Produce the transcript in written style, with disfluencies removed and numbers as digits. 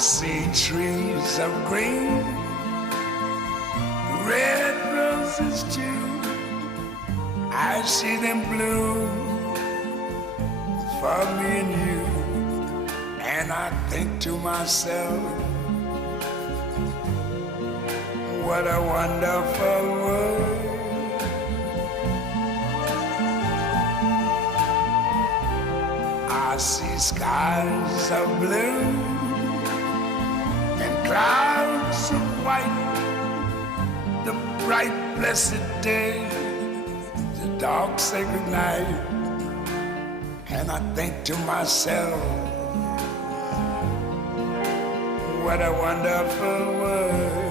see trees of green, red roses too. I see them bloom for me and you. And I think to myself, what a wonderful world. I see skies of blue and clouds of white, the bright blessed day, the dark sacred night. And I think to myself, what a wonderful world.